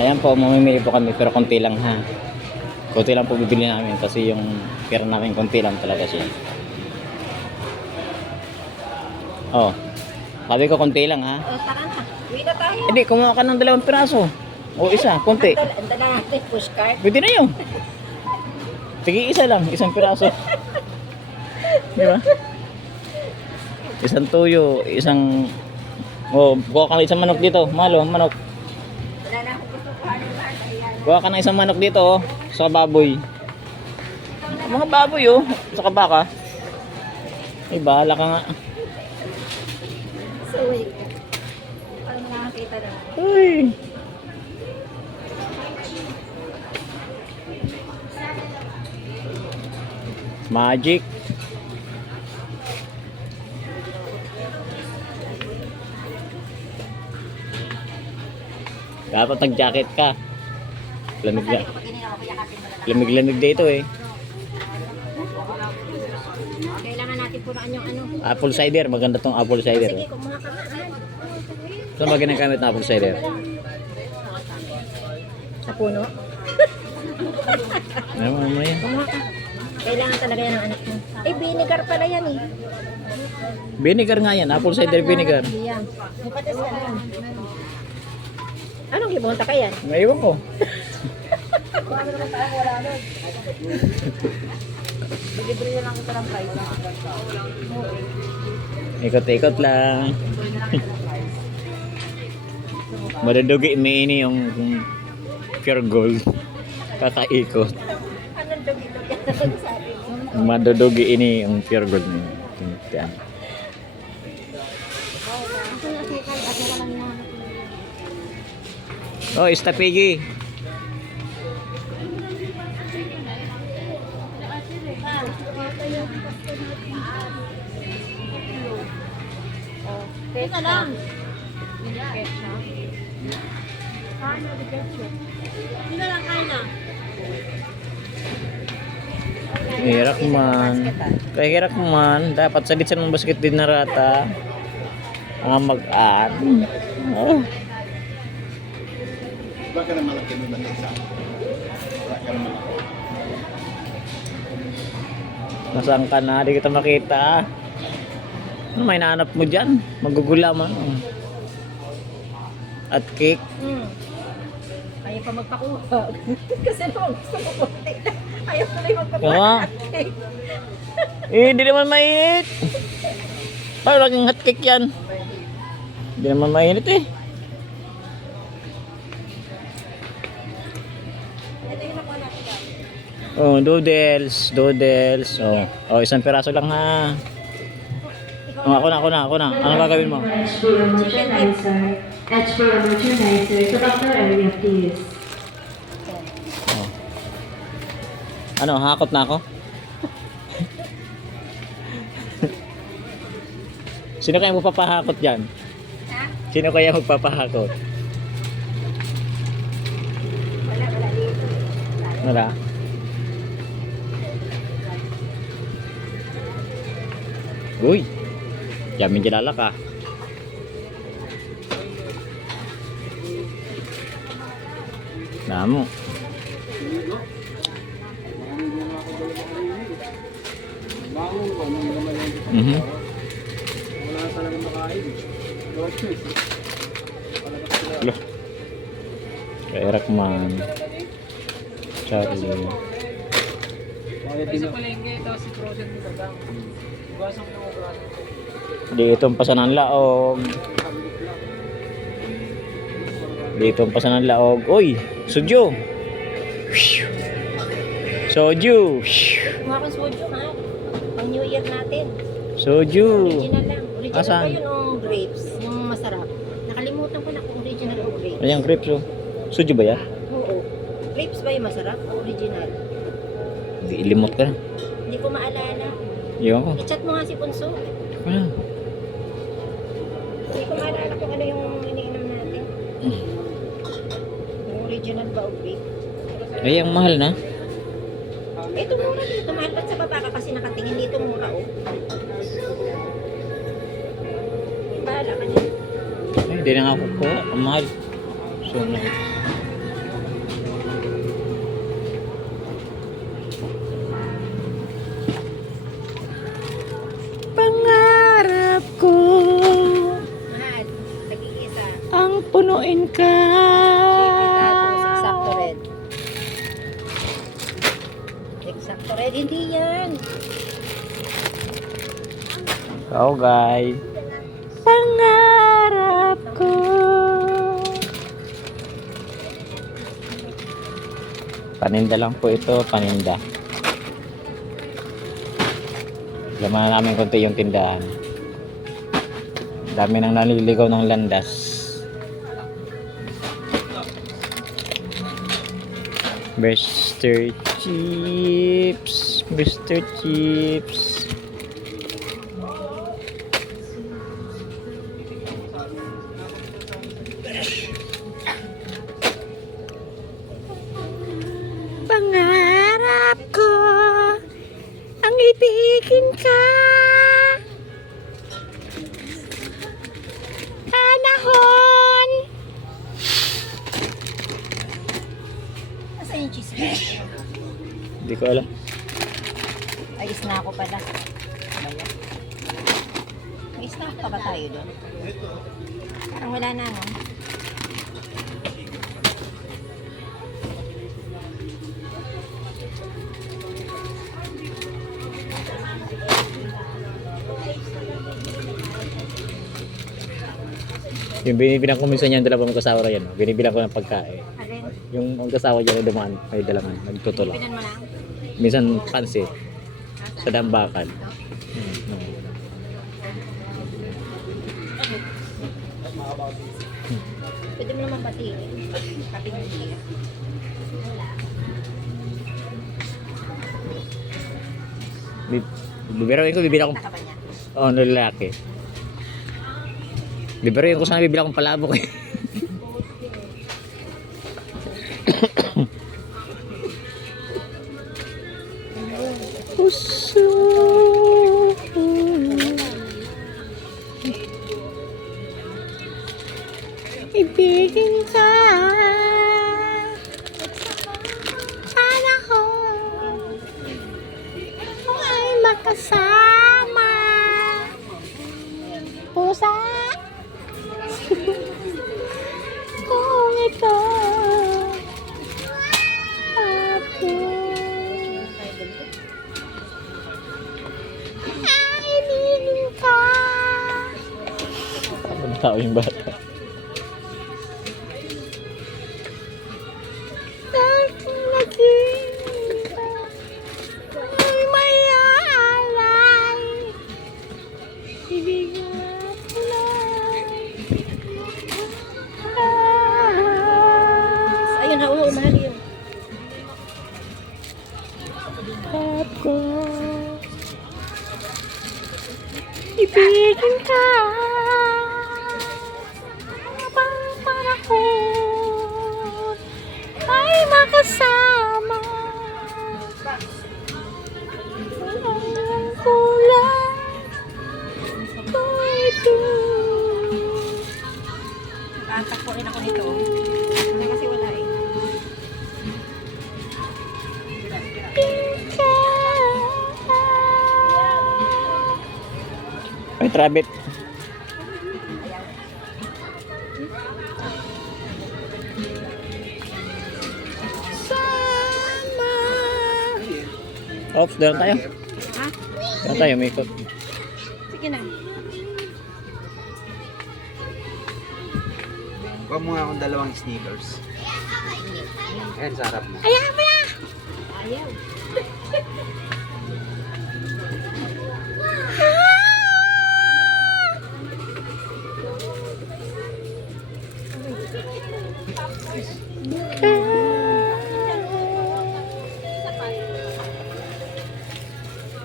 Ayan po, mamimili po kami pero konti lang ha. Konti lang po bibili namin kasi yung pera namin konti lang talaga siya. Oh, sabi ko konti lang ha. Tara na. Uwi na tayo. Hindi, kumuha ka ng 2 piraso. O isa, konti. Ang dala natin, pushcart. Pwede na yun. Sige, isa lang, 1 piraso. Di ba? Isang tuyo, isang... Oh, kuha ka ng isang manok dito. Malo, manok. Wala na akong gusto kuhanin lahat. Ayan. Kuha ka ng isang manok dito, oh. Sa baboy. Mga baboy, oh. Sa baka. Ay, bahala ka nga. So, wait. Ano nakakita na? Uy. Magic. Dapat nag-jacket ka. Lamig na. Kapag ganyan ako, yakapin mo lang. Lamig-lamig dito eh. Kailangan natin punaan yung ano. Apple cider, maganda tong apple cider. Sige, kumuha ka nga. Saan ba ginagamit na apple cider? Sa puno? Ano mo yan? Kumuha ka. Kailangan talaga yan ng anak mo. Eh, vinegar pala yan eh. Vinegar nga yan, apple cider vinegar. Yan. May patas ka lang. Anong libonta ka yan? Maiwan ko. Ano naman tayo, wala nun. Libre na lang kita ng price. Ikot-ikot lang. Madadugi may ini yung pure gold. Kakaikot. Anong dugi-dugi ang sabi mo? Madadugi ini yung pure gold niya. Yan. Ako nakikal at wala lang na. Oh, istapigi. Teka lang. Hirak man. Kaya hirak man. Dapat sa ditsan ng basket din na rata. Mga mag-an. Oh. Baka na malaki mo na isa. Baka na malaki. Nasaan ka na? Di kita makita. Ano may nahanap mo dyan? Magugula man. At cake. Ayaw pa magpakuha. Kasi nung gusto ko konti lang. Ayaw tuloy magpakuha Oo. ng cake. Eh, hindi naman mainit. Ay, laging hot cake yan. Hindi naman mainit eh. Ito yung nakuha natin daw. Oh, noodles, noodles. Oh, oh, 1 piraso lang ha. Oh, ako na. Ano gagawin mo? HPO merchandiser. HPO merchandiser sa Dr. Area, please. Oh. Ano, hakot na ako? Sino kaya magpapahakot dyan? Ha? Sino kaya magpapahakot? Wala dito. Wala. Uy, yamin jalala ka. Namo. Mhm. Wala talaga makain. No choice. Loh. Kay Rakman. Charlie. Sa palengke daw si Frozen mo dadang. Basang mo Dito ang pasan ng laog. Dito ang pasan ng laog. Uy, soju. Soju. Kumuha kang soju ha. Pang New Year natin. Soju. Original lang. Original Asan? ba yun o grapes? Yung masarap. Nakalimutan ko na kung original o grapes. Ayan, grapes oh. Soju ba yan? Oo. Grapes ba yung masarap o original? Hindi, ilimot ka na. Hindi ko maalala. Iwan ko. I-chat mo nga si Punso. Wala. Hindi ko maalala kung ano yung iniinom natin. Yung original ba o grape? Ay, ang mahal na. Ito mura dito. Mahal pa sa baba ka kasi nakatingin dito mura o. Bahala ka na. Ay, hindi na nga ako kuha. Ang mahal. So, Hamuin ka. Exacto red. Exacto red, hindi yan. Oh guys. Pangarap ko. Paninda lang po ito, paninda. Laman namin konti yung tindahan. Dami nang naliligaw ng landas. Mr. Chips. Mr. Chips. Pangarap ko ang ibigin ka. Panahon. Nasaan yung cheese? Hindi ko alam. Ayos na ako pala. May snack pa ba tayo doon? Parang wala na, no? Yung binibilang ko minsan yung dalawang mag-asawa yan. Binibilang ko ng pagkain. Alin? Yung mag-asawa dyan na dumaan, may dalangan, nagtutulak. Pinan mo lang. Minsan pansit sa dambakan. Pwede mo naman batiin. Kapit hindi. Bibirawin ko, bibilang ko. Taka ba niya? Oo, no, lalaki. Bibirawin ko sana bibilang kong palabok eh. Puso. Ibigin ka. Panahon. Ay makasama. Pusa. Kung ito. Ako. Ay, ibigin ka. Ang tao yung bata. Ay, may aalay. Ibigin Ayun na, oo, mahal yun. ako. Ibigin ka. Habang panahon ay makasama. Walang kulang kung ito. Tatakpuin ako nito. Hindi kasi wala eh. Ay, trabit. Sama. Oops, doon tayo. Ha? Doon tayo, may ikot. Sige na. Huwag mo nga akong dalawang sneakers. Ayan, sa harap mo. Ayaw mo na! Ayaw.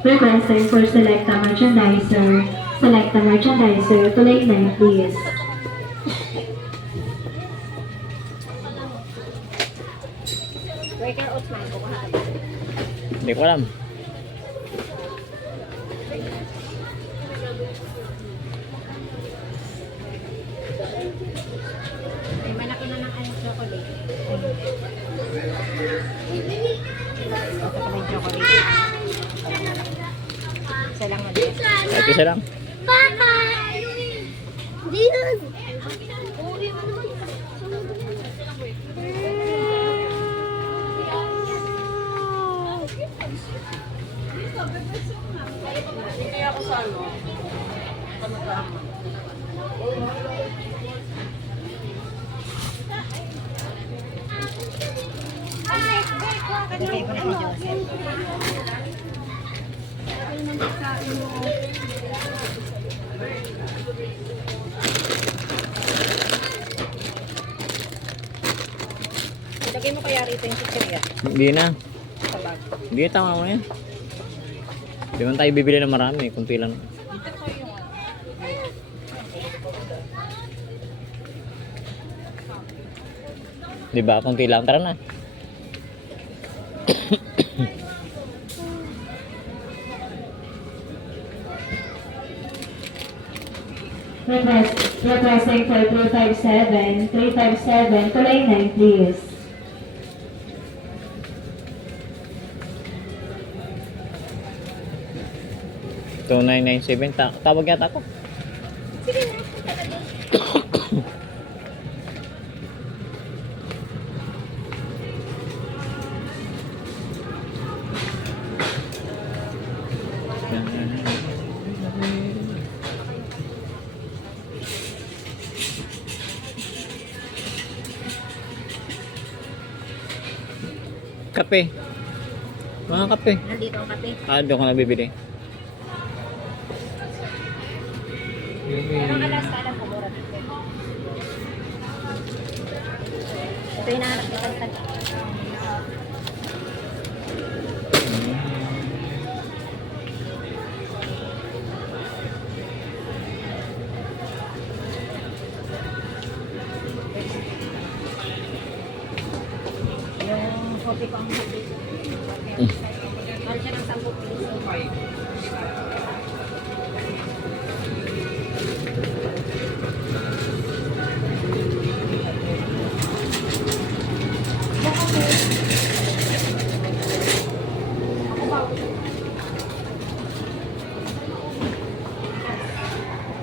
Requesting for Selecta Merchandiser. Selecta Merchandiser, tuloy na please. Breaker oats man. Kukuha ka ba? Hindi ko alam. May malaki na ng ano, chocolate. Ito pa may chocolate. Isa lang maliit. Kahit isa lang. Papa! Hindi yun! Uwi mo naman. favorite ni Joseph. Ilagay mo kaya rito yung chichirya Hindi na. sa bag. Hindi, tama mo yan. Hindi man tayo bibili ng marami, kunti lang. Di ba? Kunti lang. Tara na. Requesting for 357 to lane 9, please. Ito, 997. Tawag yata ako. Sige na, punta na doon. Kape. Mga kape. Nandito ang kape. Doon ko nabibili. Pero alas ka lang kumura dito. Ito yung nahanap ni Tantan. Yung kopi ko ang hati. Mahal siya ng 10 piso.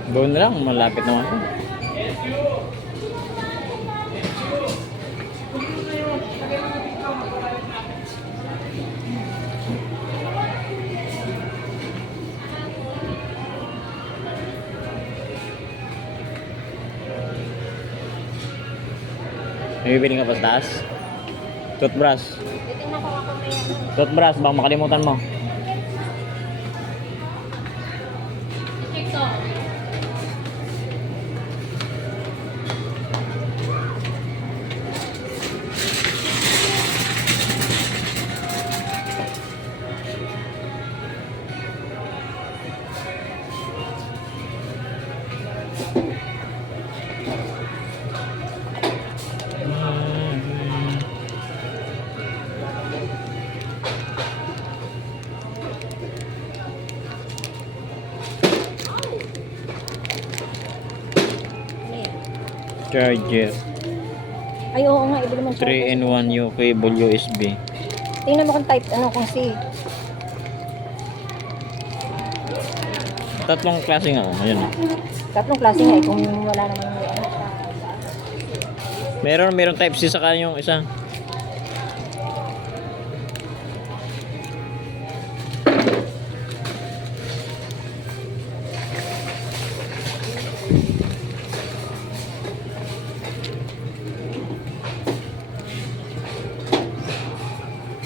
Doon na lang, malapit naman ako. May bibili ka pa sa taas? Toothbrush. Titingnan ko ako may ano. Toothbrush, baka makalimutan mo. Charger. Ay, oo nga, ibili mo 3-in-1 UK USB. Tingnan mo kung type, ano, kung C. Tatlong klase nga. Ayun. Tatlong klase nga, kung wala naman yung ano siya. Meron type C sa kanya yung isa.